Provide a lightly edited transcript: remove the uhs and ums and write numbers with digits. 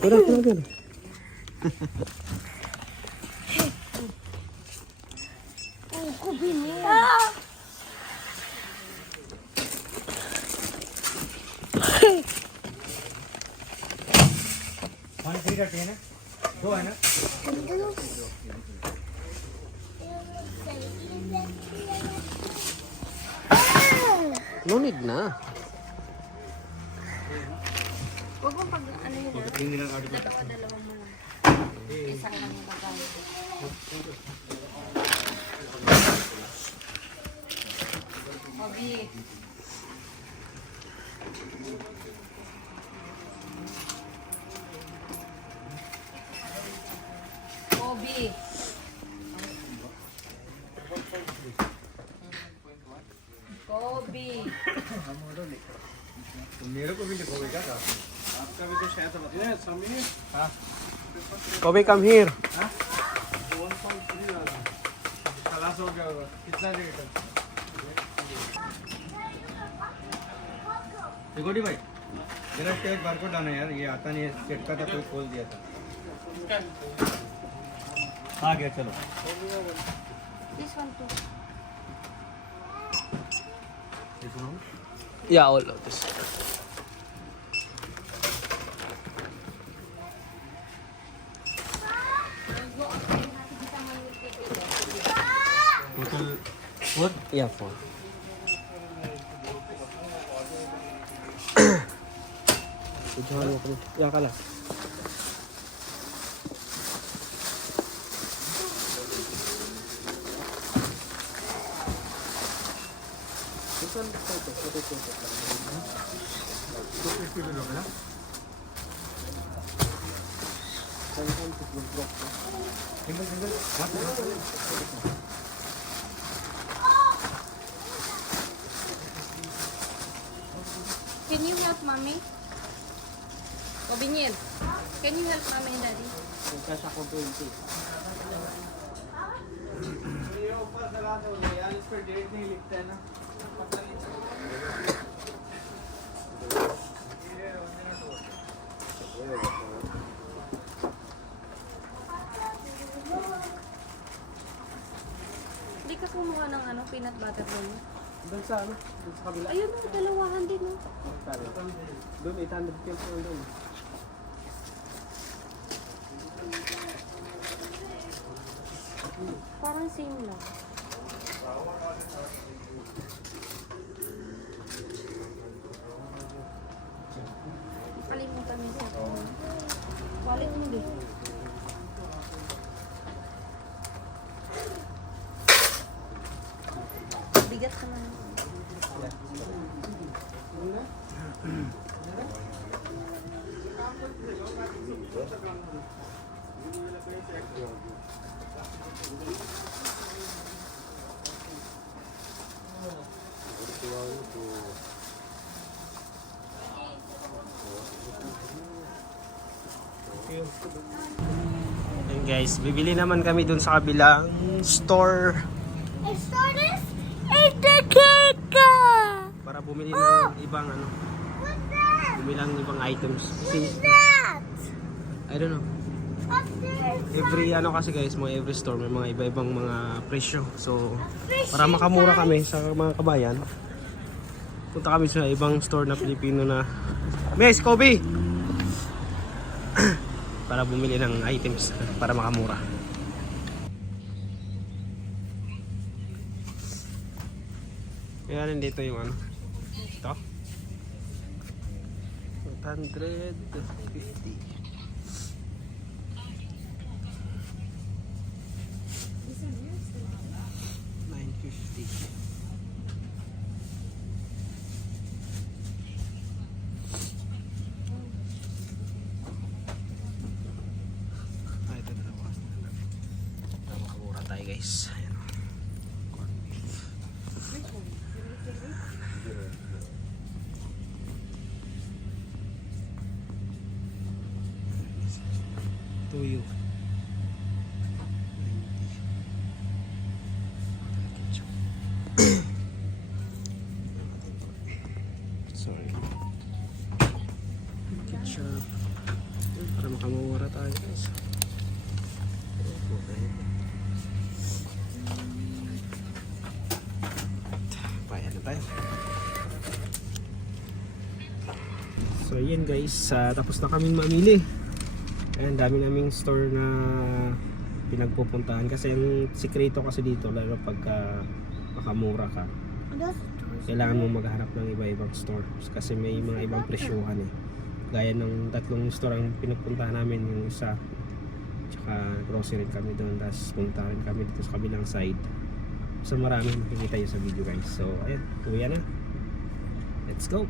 Pero. है ना, दो है ना। No need na. Huwag mong pag ano yun. Hindi lang ako. Dalawa mo lang. Isang lang yung bagay. Obi. Obi. Kobe. मेरे को भी लिखोगे क्या साथ में? आपका भी तो शायद मतलब समझिए। हाँ। Kobe, come here. खलास हो गया होगा। कितना रेट है? रिकॉर्डी भाई, मेरा टेक बारकोड आना यार, ये आता नहीं है, सेट का था कोई खोल दिया था। आ गया चलो। This one too. Yeah, all of this. Total four? Yeah, 4. Yeah, kala. Can you help mommy? Obinil, can you help mommy and daddy? Kasha ko 20. ये ऊपर चला दो यार, इस पे डेट नहीं लिखता है ना, पता नहीं चलता। Hindi ka kumuha ng ano, peanut butter doon. Doon sa ano? Doon sa kabila. Ayun o, dalawahan din o. Doon, 800 pesos lang doon. Parang same lang. Kalimutan mo siya. Wallet mo din. Bigat ka na. Ayan guys, bibili naman kami dun sa kabilang store para bumili ng ibang ano, bumili ng ibang items. See, I don't know. Every ano kasi guys, mga every store may mga iba-ibang mga presyo. So, para makamura kami sa mga kabayan, punta kami sa ibang store na Pilipino na Miss Kobe! Para bumili ng items para makamura. Kaya nandito yung ano. Ito. 850. $950. guys. Ayan. Corned beef. Tuyo. Ketchup. Sorry. Ketchup. Para makamura tayo guys. Okay. Bayan na tayo. So yun guys, tapos na kaming mamili. Ayan, dami naming store na pinagpupuntahan kasi ang sikreto kasi dito lalo pagka makamura ka, kailangan mo maghanap ng iba-ibang store kasi may mga ibang presyuhan eh. Gaya ng 3 store ang pinupuntahan namin, yung isa tsaka grocery kami doon, tapos punta rin kami dito sa kabilang side. So maraming makikita yun sa video guys. So ayan, uwi na. Let's go!